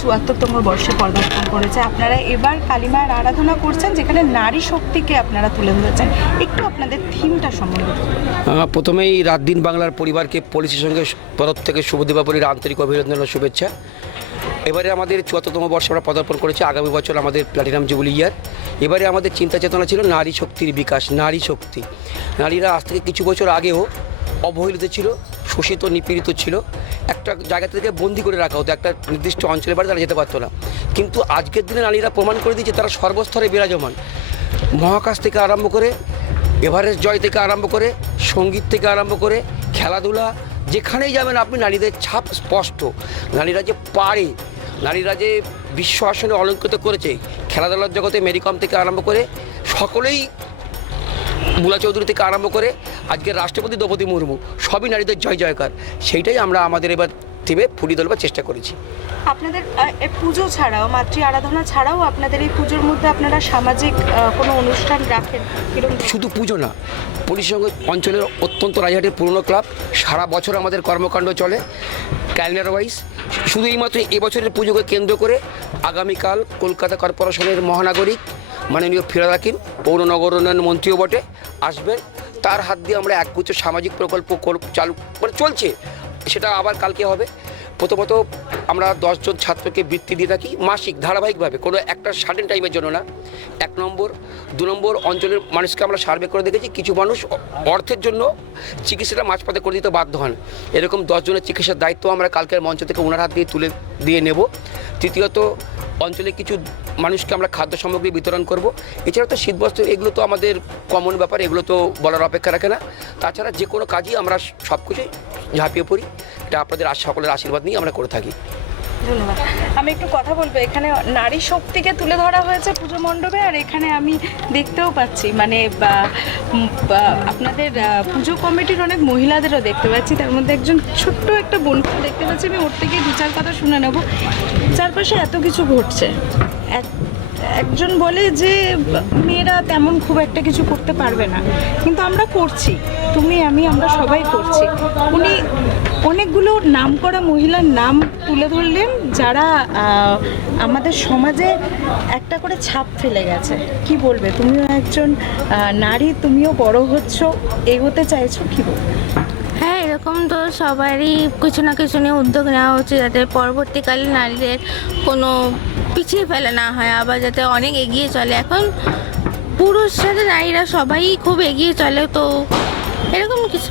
চুয়াত্তরতম বর্ষে পদার্পণ করেছে। আপনারা এবার কালীমায়ের আরাধনা করছেন, যেখানে নারী শক্তিকে আপনারা তুলে ধরেছেন। একটু আপনাদের থিমটা সম্বন্ধে প্রথমেই রাত দিন বাংলার পরিবারকে পুলিশের সঙ্গে তরফ থেকে শুভ দীপাবলির আন্তরিক অভিনন্দন ও শুভেচ্ছা। এবারে আমাদের চুয়াত্তরতম বর্ষে আমরা পদার্পণ করেছি আগামী বছর আমাদের প্ল্যাটিনাম জুবিলি ইয়ার এবারে আমাদের চিন্তা চেতনা ছিল নারী শক্তির বিকাশ, নারী শক্তি। নারীরা আজ থেকে কিছু বছর আগেও অবহেলিত ছিল। শোষিত, নিপীড়িত ছিল। একটা জায়গা থেকে বন্দি করে রাখা হতো, একটা নির্দিষ্ট অঞ্চলের বাড়ি তারা যেতে পারতো না। কিন্তু আজকের দিনে নারীরা প্রমাণ করে দিয়েছে, তারা সর্বস্তরে বিরাজমান। মহাকাশ থেকে আরম্ভ করে এভারেস্ট জয় থেকে আরম্ভ করে, সংগীত থেকে আরম্ভ করে, খেলাধুলা, যেখানেই যাবেন আপনি নারীদের ছাপ স্পষ্ট। নারীরা যে পারে, নারীরা যে বিশ্ব আসনে অলঙ্কৃত করেছে, খেলাধুলার জগতে মেরিকম থেকে আরম্ভ করে, সকলেই বুলা চৌধুরী থেকে আরম্ভ করে, আজকের রাষ্ট্রপতি দ্রৌপদী মুর্মু সবই নারীদের জয় জয়কার। সেইটাই আমরা আমাদের এবার টিমে ফুটিয়ে তোলবার চেষ্টা করেছি। আপনাদের পুজো ছাড়াও মাতৃ আরাধনা ছাড়াও আপনাদের এই পুজোর মধ্যে আপনারা সামাজিক কোনো অনুষ্ঠান রাখেন শুধু পুজো না পরিসংঘ অঞ্চলের অত্যন্ত রাজহাটের পুরনো ক্লাব সারা বছর আমাদের কর্মকাণ্ড চলে। ক্যালেন্ডার ওয়াইজ শুধু এইমাত্র এবছরের পুজোকে কেন্দ্র করে আগামীকাল কলকাতা কর্পোরেশনের মহানাগরিক মাননীয় ফিরাদ হাকিম পৌর নগর উন্নয়ন মন্ত্রীও বটে আসবেন। তার হাত দিয়ে আমরা একগুচ্ছ সামাজিক প্রকল্প চালু মানে চলছে। সেটা আবার কালকে হবে। প্রথমত আমরা দশজন ছাত্রকে বৃত্তি দিয়ে থাকি, মাসিক, ধারাবাহিকভাবে। কোনো একটা সার্টেন টাইমের জন্য না। এক নম্বর। দু নম্বর, অঞ্চলের মানুষকে আমরা সার্ভে করে দেখেছি। কিছু মানুষ অর্থের জন্য চিকিৎসাটা মাঝপথে করে দিতে বাধ্য হন। এরকম দশজনের চিকিৎসার দায়িত্ব আমরা কালকের মঞ্চ থেকে ওনার হাত দিয়ে তুলে দিয়ে নেব। তৃতীয়ত, অঞ্চলে কিছু মানুষকে আমরা খাদ্য সামগ্রী বিতরণ করব। এছাড়া তো শীতবস্ত্র, এগুলো তো আমাদের কমন ব্যাপার, এগুলো তো বলার অপেক্ষা রাখে না। তাছাড়া যে কোনো কাজই আমরা সব কিছুই ঝাঁপিয়ে পড়ি। এটা আপনাদের সকলের আশীর্বাদ নিয়ে আমরা করে থাকি। ধন্যবাদ। আমি একটু কথা বলব। এখানে নারী শক্তিকে তুলে ধরা হয়েছে পুজো মণ্ডপে আর এখানে আমি দেখতেও পাচ্ছি মানে আপনাদের পুজো কমিটির অনেক মহিলাদেরও দেখতে পাচ্ছি। তার মধ্যে একজন ছোট্ট একটা বোনকে দেখতে পাচ্ছি। আমি ওর থেকে দু চার কথা শুনে নেব। চারপাশে এত কিছু ঘটছে। এক- একজন বলে যে, মেয়েরা তেমন খুব একটা কিছু করতে পারবে না। কিন্তু আমরা করছি। তুমি, আমি, আমরা সবাই করছি। উনি অনেকগুলো নামকরা মহিলার নাম তুলে ধরলেন, যারা আমাদের সমাজে একটা করে ছাপ ফেলে গেছে। কি বলবে? তুমিও একজন নারী, তুমিও বড় হচ্ছ, এগোতে চাইছো, কি হ্যাঁ এরকম তো সবারই কিছু না কিছু নিয়ে উদ্যোগ নেওয়া উচিত যাতে পরবর্তীকালে নারীদের কোনো পিছিয়ে ফেলা না হয়, আবার যাতে অনেক এগিয়ে চলে। এখন পুরুষ সাথে নারীরা সবাই খুব এগিয়ে চলে, তো এরকম কিছু